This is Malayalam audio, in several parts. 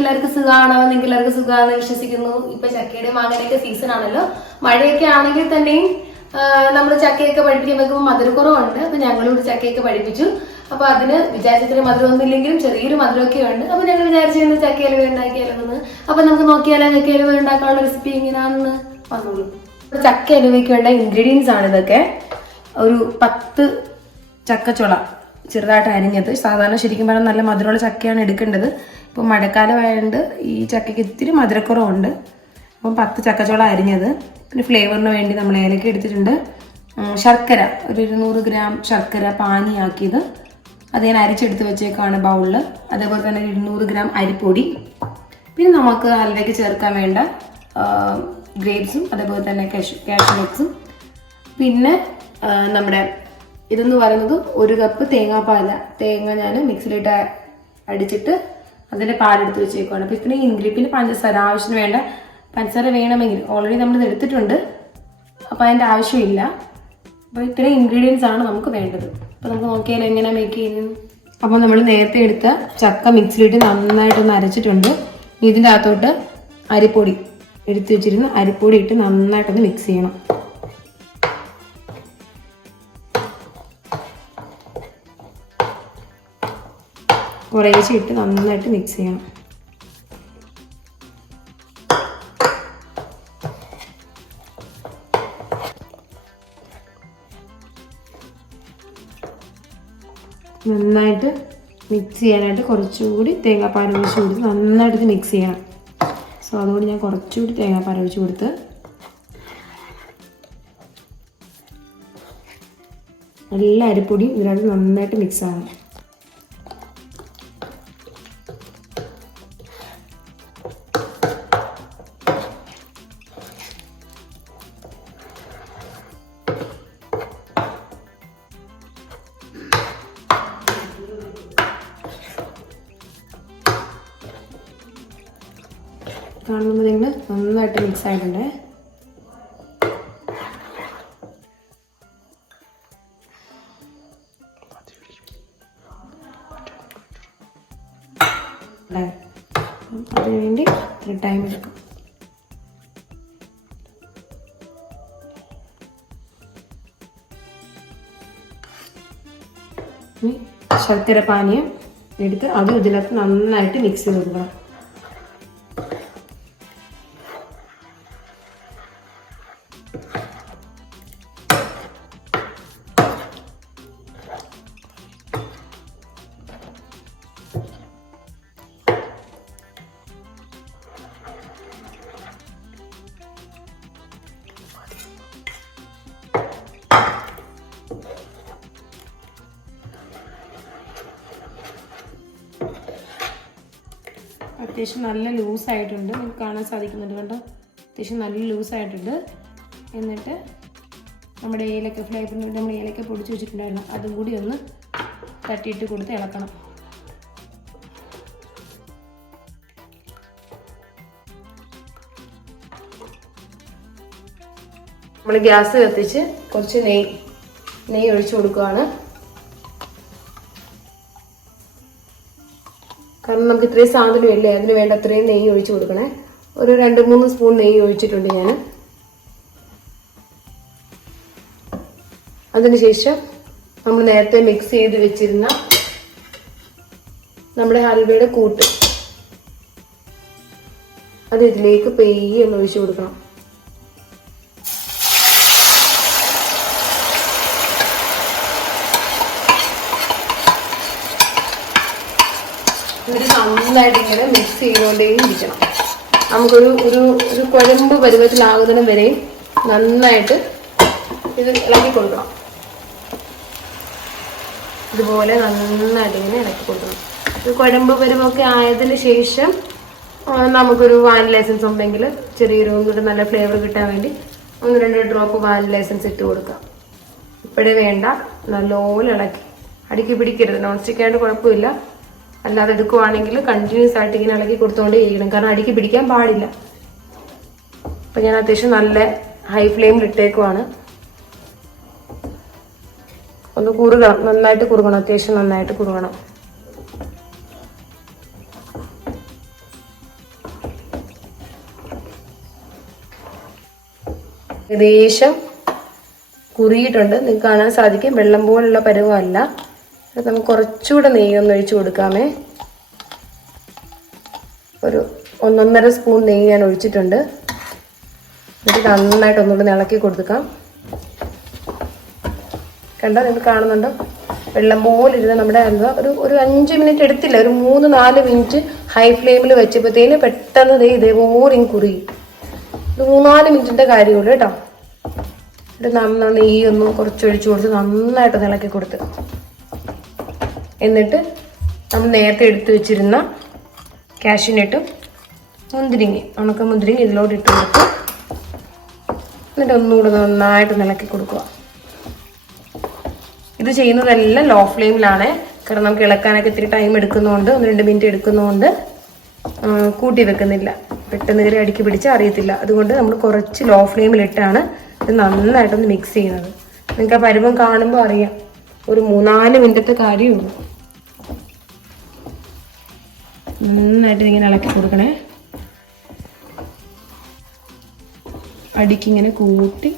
എല്ലാവർക്കും സുഖമാണോ? നിങ്ങൾക്ക് എല്ലാവർക്കും സുഖമാണെന്ന് വിശ്വസിക്കുന്നു. ഇപ്പൊ ചക്കയുടെ മാങ്ങയുടെയൊക്കെ സീസൺ ആണല്ലോ. മഴയൊക്കെ ആണെങ്കിൽ തന്നെയും നമ്മൾ ചക്കയൊക്കെ പഠിപ്പിക്കാൻ വെക്കുമ്പോൾ മധുരക്കുറവുണ്ട്. അപ്പൊ ഞങ്ങളിവിടെ ചക്കയൊക്കെ പഠിപ്പിച്ചു. അപ്പൊ അതിന് വിചാരിച്ചത്ര മധുരമൊന്നും ഇല്ലെങ്കിലും ചെറിയൊരു മധുരമൊക്കെ ഉണ്ട്. അപ്പൊ ഞങ്ങൾ വിചാരിച്ചിരുന്നു ചക്കയിലവ ഉണ്ടാക്കിയാലോന്ന്. അപ്പൊ നമുക്ക് നോക്കിയാലോ ചക്കയിലവ ഉണ്ടാക്കാനുള്ള റെസിപ്പി എങ്ങനെയാണെന്ന് വന്നോളൂ. ചക്ക ഇലവയ്ക്ക് വേണ്ട ഇൻഗ്രീഡിയൻസ് ആണ് ഇതൊക്കെ. ഒരു 10 ചക്കച്ചുള ചെറുതായിട്ട് അരിഞ്ഞത്. സാധാരണ ശരിക്കും പറഞ്ഞാൽ നല്ല മധുരമുള്ള ചക്കയാണ് എടുക്കേണ്ടത്. ഇപ്പം മഴക്കാലമായതുകൊണ്ട് ഈ ചക്കയ്ക്ക് ഇത്തിരി മധുരക്കുറവുണ്ട്. അപ്പം 10 ചക്കച്ചുള അരിഞ്ഞത്. പിന്നെ ഫ്ലേവറിന് വേണ്ടി നമ്മൾ ഏലക്ക എടുത്തിട്ടുണ്ട്. ശർക്കര ഒരു 200 ഗ്രാം ശർക്കര പാനിയാക്കിയത് അത് ഞാൻ അരിച്ചെടുത്ത് വെച്ചേക്കാണ് ബൗളിൽ. അതേപോലെ തന്നെ 200 ഗ്രാം അരിപ്പൊടി. പിന്നെ നമുക്ക് ഹൽവയ്ക്ക് ചേർക്കാൻ വേണ്ട ഗ്രേപ്സും അതേപോലെ തന്നെ കാഷ്യൂനട്ട്സും. പിന്നെ നമ്മുടെ ഇതെന്ന് പറയുന്നത് 1 കപ്പ് തേങ്ങാപ്പാല. തേങ്ങ ഞാൻ മിക്സിയിലിട്ട് അടിച്ചിട്ട് അതിൻ്റെ പാലെടുത്ത് വെച്ചേക്കുവാണ്. അപ്പോൾ ഇത്രയും ഇൻഗ്രീഡിയൻറ്റ്. പിന്നെ പഞ്ചസാര ആവശ്യത്തിന് വേണ്ട പഞ്ചസാര വേണമെങ്കിൽ ഓൾറെഡി നമ്മളിത് എടുത്തിട്ടുണ്ട്, അപ്പോൾ അതിൻ്റെ ആവശ്യമില്ല. അപ്പോൾ ഇത്രയും ഇൻഗ്രീഡിയൻസ് ആണ് നമുക്ക് വേണ്ടത്. അപ്പോൾ നമുക്ക് നോക്കിയാൽ എങ്ങനെ മേക്ക് ചെയ്യുന്നത്. അപ്പോൾ നമ്മൾ നേരത്തെ എടുത്ത ചക്ക മിക്സിയിലിട്ട് നന്നായിട്ടൊന്ന് അരച്ചിട്ടുണ്ട്. ഇതിൻ്റെ അകത്തോട്ട് അരിപ്പൊടി എടുത്ത് വെച്ചിരുന്ന അരിപ്പൊടി ഇട്ട് നന്നായിട്ടൊന്ന് മിക്സ് ചെയ്യണം. കുറേശ്ശെ ഇട്ട് നന്നായിട്ട് മിക്സ് ചെയ്യണം. നന്നായിട്ട് മിക്സ് ചെയ്യാനായിട്ട് കുറച്ചുകൂടി തേങ്ങാപ്പാൽ ഒഴിച്ച് കൊടുത്ത് നന്നായിട്ട് മിക്സ് ചെയ്യണം. സോ അതുകൊണ്ട് ഞാൻ കുറച്ചുകൂടി തേങ്ങാപ്പാൽ ഒഴിച്ച് കൊടുത്ത് എല്ലാ അരിപ്പൊടിയും ഇതിനകത്ത് നന്നായിട്ട് മിക്സ് ആകണം. കാണുമ്പോൾ നിങ്ങൾ നന്നായിട്ട് മിക്സ് ആയിട്ടുണ്ട്. അതിനുവേണ്ടി ഇത്ര ടൈം എടുക്കും. ശർക്കര പാനീയം എടുത്ത് അതും ഇതിനകത്ത് നന്നായിട്ട് മിക്സ് ചെയ്ത് കൊടുക്കണം. അത്യാവശ്യം നല്ല ലൂസായിട്ടുണ്ട്, നിങ്ങൾക്ക് കാണാൻ സാധിക്കുന്നുണ്ട് കണ്ടോ. അത്യാവശ്യം നല്ല ലൂസായിട്ടുണ്ട്. എന്നിട്ട് നമ്മുടെ ഏലക്ക ഫ്ലേവറിന് വേണ്ടി നമ്മൾ ഏലക്ക പൊടിച്ച് വെച്ചിട്ടുണ്ടായിരുന്നു, അതും കൂടി ഒന്ന് തട്ടിയിട്ട് കൊടുത്ത് ഇളക്കണം. നമ്മൾ ഗ്യാസ് കത്തിച്ച് കുറച്ച് നെയ്യ് ഒഴിച്ചു കൊടുക്കുകയാണ്. കാരണം നമുക്ക് ഇത്രയും സാധനമില്ലേ, അതിന് വേണ്ട അത്രയും നെയ്യ് ഒഴിച്ചു കൊടുക്കണേ. ഒരു 2-3 സ്പൂൺ നെയ്യ് ഒഴിച്ചിട്ടുണ്ട് ഞാൻ. അതിനുശേഷം നമ്മൾ നേരത്തെ മിക്സ് ചെയ്ത് വെച്ചിരുന്ന നമ്മുടെ ഹൽവയുടെ കൂട്ട് അത് ഇതിലേക്ക് പെയ്യെ ഒന്ന് ഒഴിച്ചു കൊടുക്കണം. ഇത് നന്നായിട്ട് ഇങ്ങനെ മിക്സ് ചെയ്തുകൊണ്ടേയും ഇരിക്കണം. നമുക്കൊരു ഒരു ഒരു കുഴമ്പ് പരുവത്തിലാകുന്നതിനും വരെയും നന്നായിട്ട് ഇത് ഇളക്കി കൊടുക്കണം. ഇതുപോലെ നന്നായിട്ട് ഇങ്ങനെ ഇളക്കി കൊടുക്കണം. ഒരു കുഴമ്പ് പരുവമൊക്കെ ആയതിനു ശേഷം നമുക്കൊരു വാനില എസൻസ് ഉണ്ടെങ്കിൽ ചെറിയൊരു കൂടി നല്ല ഫ്ലേവർ കിട്ടാൻ വേണ്ടി 1-2 ഡ്രോപ്പ് വാനില എസൻസ് ഇട്ട് കൊടുക്കാം. ഇപ്പോഴേ വേണ്ട, നല്ലപോലെ ഇളക്കി അടുക്കി പിടിക്കരുത്. നോൺ സ്റ്റിക്കായിട്ട് കുഴപ്പമില്ല, അല്ലാതെ എടുക്കുവാണെങ്കിൽ കണ്ടിന്യൂസ് ആയിട്ട് ഇങ്ങനെ ഇളക്കി കൊടുത്തുകൊണ്ട് ചെയ്യണം, കാരണം അടിക്ക് പിടിക്കാൻ പാടില്ല. അപ്പം ഞാൻ അത്യാവശ്യം നല്ല ഹൈ ഫ്ലെയിമിൽ ഇട്ടേക്കുവാണ്. ഒന്ന് കുറുകണം, നന്നായിട്ട് കുറുകണം, അത്യാവശ്യം നന്നായിട്ട് കുറുകണം. ഏകദേശം കുറിയിട്ടുണ്ട്, നിങ്ങൾക്ക് കാണാൻ സാധിക്കും. വെള്ളം പോലുള്ള പരുവമല്ല. നമുക്ക് കുറച്ചുകൂടെ നെയ്യൊന്ന് ഒഴിച്ചു കൊടുക്കാമേ. ഒരു 1.5 സ്പൂൺ നെയ്യ് ഞാൻ ഒഴിച്ചിട്ടുണ്ട്. എന്നിട്ട് നന്നായിട്ട് ഒന്നുകൂടെ ഇളക്കി കൊടുക്കാം. കണ്ടോ, നിങ്ങൾ കാണുന്നുണ്ടോ? വെള്ളം പോലെ ഇരുന്ന് നമ്മുടെ ഹൽവ ഒരു 5 മിനിറ്റ് എടുത്തില്ല, ഒരു 3-4 മിനിറ്റ് ഹൈ ഫ്ലെയിമിൽ വെച്ചപ്പോഴത്തേന് പെട്ടെന്ന് ഇതേപോലെ കുറിയും. ഒരു 3-4 മിനിറ്റിൻ്റെ കാര്യമുള്ളൂ കേട്ടോ. എന്നിട്ട് നന്നായി നെയ്യൊന്ന് കുറച്ചൊഴിച്ചു കൊടുത്ത് നന്നായിട്ട് ഇളക്കി കൊടുത്ത്, എന്നിട്ട് നമ്മൾ നേരത്തെ എടുത്തു വെച്ചിരുന്ന കാഷ്യൂനട്ടും മുന്തിരിങ്ങ, ഉണക്ക മുന്തിരിങ്ങ ഇതിലോട്ട് ഇട്ട് കൊടുക്കുക. എന്നിട്ട് ഒന്നുകൂടെ നന്നായിട്ട് ഇളക്കി കൊടുക്കുക. ഇത് ചെയ്യുന്നതെല്ലാം ലോ ഫ്ലെയിമിലാണ്, കാരണം നമുക്ക് ഇളക്കാനൊക്കെ ഇത്തിരി ടൈം എടുക്കുന്നതുകൊണ്ട്, 1-2 മിനിറ്റ് എടുക്കുന്നതുകൊണ്ട് കൂട്ടി വെക്കുന്നില്ല. പെട്ടെന്ന് കയറി അടുക്കി പിടിച്ച് അറിയത്തില്ല. അതുകൊണ്ട് നമ്മൾ കുറച്ച് ലോ ഫ്ലെയിമിലിട്ടാണ് ഇത് നന്നായിട്ടൊന്ന് മിക്സ് ചെയ്യുന്നത്. നിങ്ങൾക്ക് ആ പരുവം കാണുമ്പോൾ അറിയാം, ഒരു 3-4 മിനിറ്റത്തെ കാര്യമുള്ളൂ. നന്നായിട്ട് ഇങ്ങനെ ഇളക്കി കൊടുക്കണേ. അടിക്കിങ്ങനെ കൂട്ടി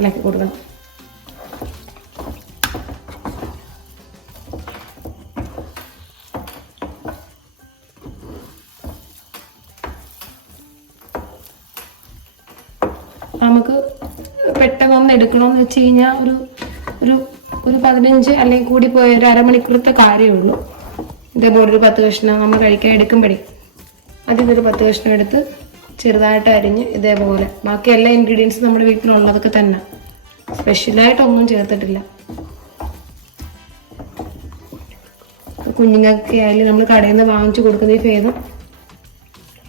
ഇളക്കി കൊടുക്കണം. നമുക്ക് പെട്ടെന്ന് ഒന്ന് എടുക്കണമെന്ന് വെച്ച് കഴിഞ്ഞാൽ ഒരു 15 അല്ലെങ്കിൽ കൂടി പോയ ഒരു അരമണിക്കൂറത്തെ കാര്യമുള്ളൂ. ഇതേപോലെ ഒരു 10 കഷ്ണം നമ്മൾ കഴിക്കാൻ എടുക്കുമ്പോഴേ അതിനൊരു 10 കഷ്ണം എടുത്ത് ചെറുതായിട്ട് അരിഞ്ഞ് ഇതേപോലെ, ബാക്കി എല്ലാ ഇൻഗ്രീഡിയൻസും നമ്മുടെ വീട്ടിലുള്ളതൊക്കെ തന്നെ, സ്പെഷ്യലായിട്ടൊന്നും ചേർത്തിട്ടില്ല. കുഞ്ഞുങ്ങൾക്ക് ആയാലും നമ്മൾ കടയിൽ നിന്ന് വാങ്ങിച്ചു കൊടുക്കുന്ന ഈ ഭേദം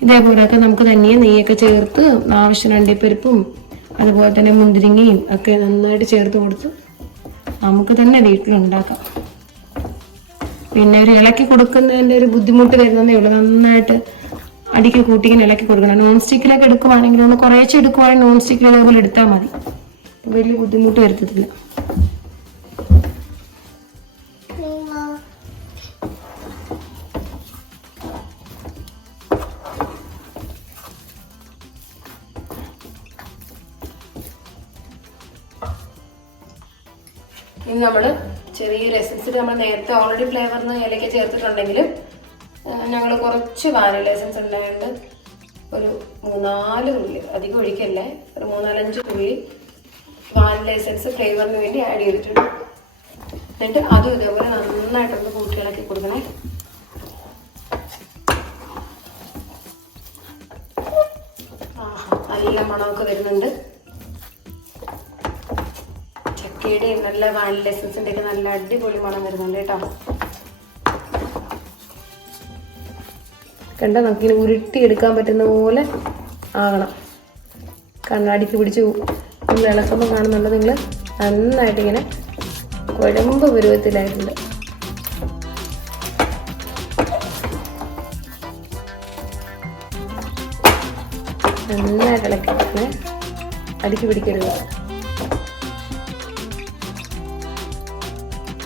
ഇതേപോലെയൊക്കെ നമുക്ക് തനിയെ നെയ്യൊക്കെ ചേർത്ത് ആവശ്യത്തിന് അണ്ടിപ്പരിപ്പും അതുപോലെ തന്നെ മുന്തിരിങ്ങയും ഒക്കെ നന്നായിട്ട് ചേർത്ത് കൊടുത്ത് നമുക്ക് തന്നെ വീട്ടിലുണ്ടാക്കാം. പിന്നെ ഒരു ഇളക്കി കൊടുക്കുന്നതിൻ്റെ ഒരു ബുദ്ധിമുട്ട് വരുന്നതേ ഉള്ളൂ. നന്നായിട്ട് അടിക്ക് കൂട്ടിങ്ങനെ ഇളക്കി കൊടുക്കണം. നോൺ സ്റ്റിക്കിലൊക്കെ എടുക്കുവാണെങ്കിൽ ഒന്ന് കുറേശ്ശെ എടുക്കുവാണെങ്കിൽ നോൺ സ്റ്റിക്കിൽ അതേപോലെ എടുത്താൽ മതി, വലിയ ബുദ്ധിമുട്ട് വരുത്തത്തില്ല. ഇനി നമ്മൾ ചെറിയൊരു എസൻസിൽ നമ്മൾ നേരത്തെ ഓൾറെഡി ഫ്ലേവറിന് ഏലക്ക ചേർത്തിട്ടുണ്ടെങ്കിലും ഞങ്ങൾ കുറച്ച് വാനില എസൻസ് ഉണ്ടായതുകൊണ്ട് ഒരു 3-4 തുള്ളി, അധികം ഒഴിക്കല്ലേ, ഒരു 3-4-5 തുള്ളി വാനില എസൻസ് ഫ്ലേവറിന് വേണ്ടി ആഡ് ചെയ്തിട്ടുണ്ട്. എന്നിട്ട് അതും ഇതേപോലെ നന്നായിട്ടൊന്ന് കൂട്ടി ഇളക്കി കൊടുക്കണേ. നല്ല മണമൊക്കെ വരുന്നുണ്ട്. ചക്കയുടെയും നല്ല വാനില എസൻസിൻ്റെ ഒക്കെ നല്ല അടിപൊളി മണം വരുന്നുണ്ട് കേട്ടോ. കണ്ടോ, നമുക്കിങ്ങനെ ഉരുട്ടിയെടുക്കാൻ പറ്റുന്ന പോലെ ആകണം. കണ്ണാടിക്ക് പിടിച്ച് നമ്മൾ ഇളക്കുമ്പോൾ കാണുന്നുണ്ട് നിങ്ങൾ, നന്നായിട്ടിങ്ങനെ കുഴമ്പ് പരുവത്തിലായിട്ടുണ്ട്. നന്നായിട്ട് ഇളക്കി അടിക്ക് പിടിക്കരുത്.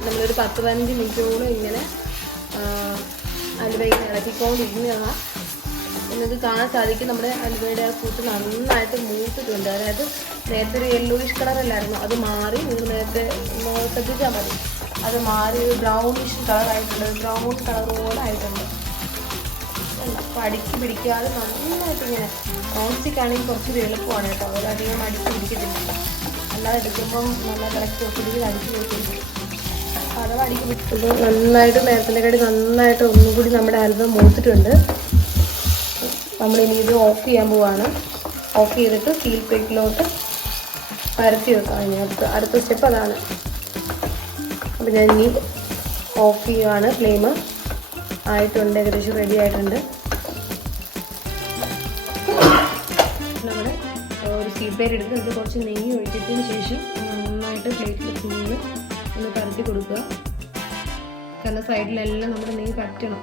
നമ്മളൊരു 10-15 മിനിറ്റോളം ഇങ്ങനെ അലുവ ഇളക്കിക്കൊണ്ടിരുന്നതാണ്. നിങ്ങൾക്ക് കാണാൻ സാധിക്കും നമ്മുടെ അലുവയുടെ ആ കൂട്ട് നന്നായിട്ട് മൂത്തിട്ടുണ്ട്. അതായത് നേരത്തെ ഒരു യെല്ലോയിഷ് കളറല്ലായിരുന്നു, അത് മാറി, നിങ്ങൾ നേരത്തെ ശ്രദ്ധിച്ചാൽ മതി, അത് മാറി ഒരു ബ്രൗണിഷ് കളറായിട്ടുണ്ട്, ബ്രൗൺ കളർ പോലെ ആയിട്ടുണ്ട്. അപ്പോൾ അടുക്കി പിടിക്കാതെ നന്നായിട്ട് ഇങ്ങനെ, നോൺ സ്റ്റിക്ക് ആണെങ്കിൽ കുറച്ച് എളുപ്പമാണ് കേട്ടോ, അവരധികം അടുക്കി പിടിക്കത്തില്ല. അല്ലാതെ എടുക്കുമ്പം നല്ല കറക്റ്റ് ഒത്തിരി അടുക്കി വെച്ചിട്ടുണ്ട്. അഥവാ അടുക്കി പിടിച്ചത് നന്നായിട്ട് നേരത്തിനെക്കാട്ടി നന്നായിട്ട് ഒന്നുകൂടി നമ്മുടെ ഹൽവ മൂത്തിട്ടുണ്ട്. നമ്മളിനി ഇത് ഓഫ് ചെയ്യാൻ പോവാണ്. ഓഫ് ചെയ്തിട്ട് സ്റ്റീൽ പ്ലേറ്റിലോട്ട് പരത്തി വെക്കാം. ഇനി അടുത്ത സ്റ്റെപ്പ് അതാണ്. അപ്പോൾ ഞാൻ ഇനി ഓഫ് ചെയ്യുവാണ്. ഫ്ലെയിം ആയിട്ടുണ്ട്, ഏകദേശം റെഡി ആയിട്ടുണ്ട്. നമ്മൾ ഒരു സ്റ്റീൽ പ്ലേറ്റ് എടുത്ത് ഇത് കുറച്ച് നെയ്യ് ഒഴിച്ചിട്ടതിന് ശേഷം നന്നായിട്ട് പ്ലേറ്റിൽ ഫുള്ള് ഒന്ന് പരത്തി കൊടുക്കുക. കാരണം സൈഡിലെല്ലാം നമ്മുടെ നെയ്യ് പറ്റണം.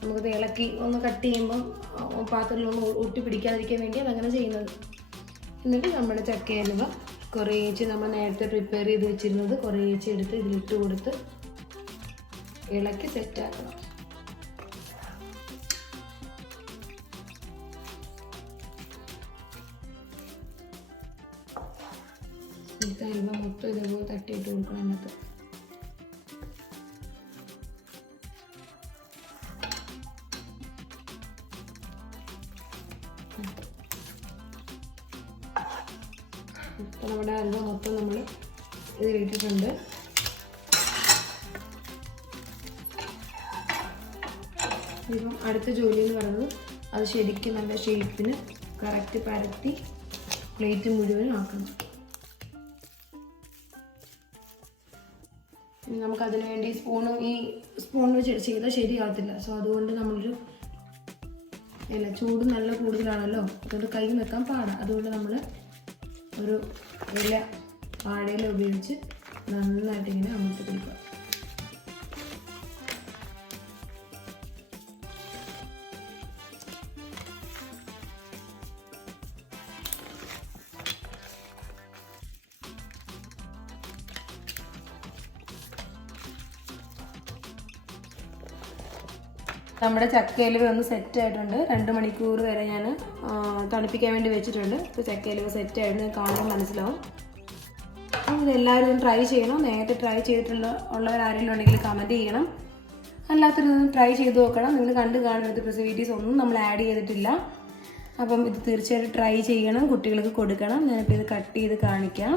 നമുക്കത് ഇളക്കി ഒന്ന് കട്ട് ചെയ്യുമ്പം പാത്രത്തിലൊന്ന് ഒട്ടി പിടിക്കാതിരിക്കാൻ വേണ്ടിയാണ് അങ്ങനെ ചെയ്യുന്നത്. എന്നിട്ട് നമ്മുടെ ചക്ക ഹലുവ കുറേശ്ശെ നമ്മൾ നേരത്തെ പ്രിപ്പയർ ചെയ്ത് വെച്ചിരുന്നത് കുറേശ്ശെ എടുത്ത് ഇതിലിട്ട് കൊടുത്ത് ഇളക്കി സെറ്റാക്കണം. എടുത്ത ഹൽവ മൊത്തം ഇതേപോലെ തട്ടിയിട്ട് കൊടുക്കണം അതിനകത്ത്. ഇപ്പം നമ്മുടെ ഹൽവ മൊത്തം നമ്മൾ ഇതിലിട്ടിട്ടുണ്ട്. ഇപ്പം അടുത്ത ജോലി എന്ന് പറയുന്നത് അത് ശരിക്കും നല്ല ഷേപ്പിന് കറക്റ്റ് പരത്തി പ്ലേറ്റ് മുഴുവൻ ആക്കണം. ഇനി നമുക്കതിന് വേണ്ടി ഈ സ്പൂൺ വെച്ച് ചെയ്താൽ ശരിയാകത്തില്ല. സോ അതുകൊണ്ട് നമ്മളൊരു ചൂട് നല്ല കൂടുതലാണല്ലോ, അതുകൊണ്ട് കൈ വെക്കാൻ പാടാം. അതുകൊണ്ട് നമ്മൾ ഒരു വാഴയില ഉപയോഗിച്ച് നന്നായിട്ട് ഇങ്ങനെ അമർത്തി കൊടുക്കുക. നമ്മുടെ ചക്കയിലുവ ഒന്ന് സെറ്റ് ആയിട്ടുണ്ട്. 2 മണിക്കൂർ വരെ ഞാൻ തണുപ്പിക്കാൻ വേണ്ടി വെച്ചിട്ടുണ്ട്. ഇപ്പോൾ ചക്കയിലുവ സെറ്റ് ആയിട്ട് കാണുമ്പോൾ മനസ്സിലാവും. ഇതെല്ലാവരും ട്രൈ ചെയ്യണം. നേരത്തെ ട്രൈ ഉള്ളവരാരെങ്കിലും ഉണ്ടെങ്കിൽ കമൻറ്റ് ചെയ്യണം. അല്ലാത്തതൊന്നും ട്രൈ ചെയ്ത് നോക്കണം. നിങ്ങൾ കണ്ടു കാണും ഇത് പ്രിസർവേറ്റീവ്സ് ഒന്നും നമ്മൾ ആഡ് ചെയ്തിട്ടില്ല. അപ്പം ഇത് തീർച്ചയായിട്ടും ട്രൈ ചെയ്യണം, കുട്ടികൾക്ക് കൊടുക്കണം. ഞാനിപ്പോൾ ഇത് കട്ട് ചെയ്ത് കാണിക്കാം.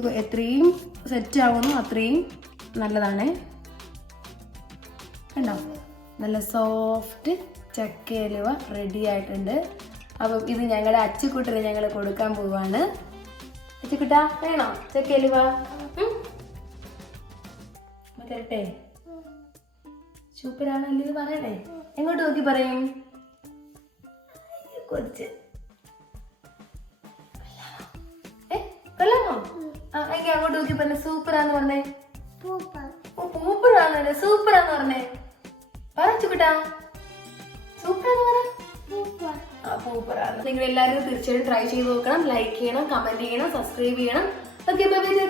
ഇത് എത്രയും സെറ്റ് ആവുന്നു അത്രയും നല്ലതാണ്. കണ്ടോ, നല്ല സോഫ്റ്റ് ചക്കയലുവ റെഡി ആയിട്ടുണ്ട്. അപ്പം ഇത് ഞങ്ങളുടെ അച്ചുക്കുട്ടന് ഞങ്ങൾ കൊടുക്കാൻ പോവാണ്. അച്ചുക്കുട്ട വേണോ ചക്കയലുവ? തരട്ടെ? സൂപ്പറാണല്ലോ ഇത് പറയണേ. എങ്ങോട്ട് നോക്കി പറയും? കൊച്ച് കൊള്ളാമോ? എനിക്ക് അങ്ങോട്ട് നോക്കി പറഞ്ഞേ സൂപ്പറാന്ന് പറഞ്ഞേ. സൂപ്പറാണ്, സൂപ്പറാന്ന് പറഞ്ഞേ. പറച്ചുകൂട്ടാ സൂപ്പറാന്ന് പറ. സൂപ്പറാണ്. നിങ്ങൾ എല്ലാവരും തീർച്ചയായിട്ടും ട്രൈ ചെയ്ത് നോക്കണം. ലൈക്ക് ചെയ്യണം, കമന്റ് ചെയ്യണം, സബ്സ്ക്രൈബ് ചെയ്യണം. Okay, bye bye.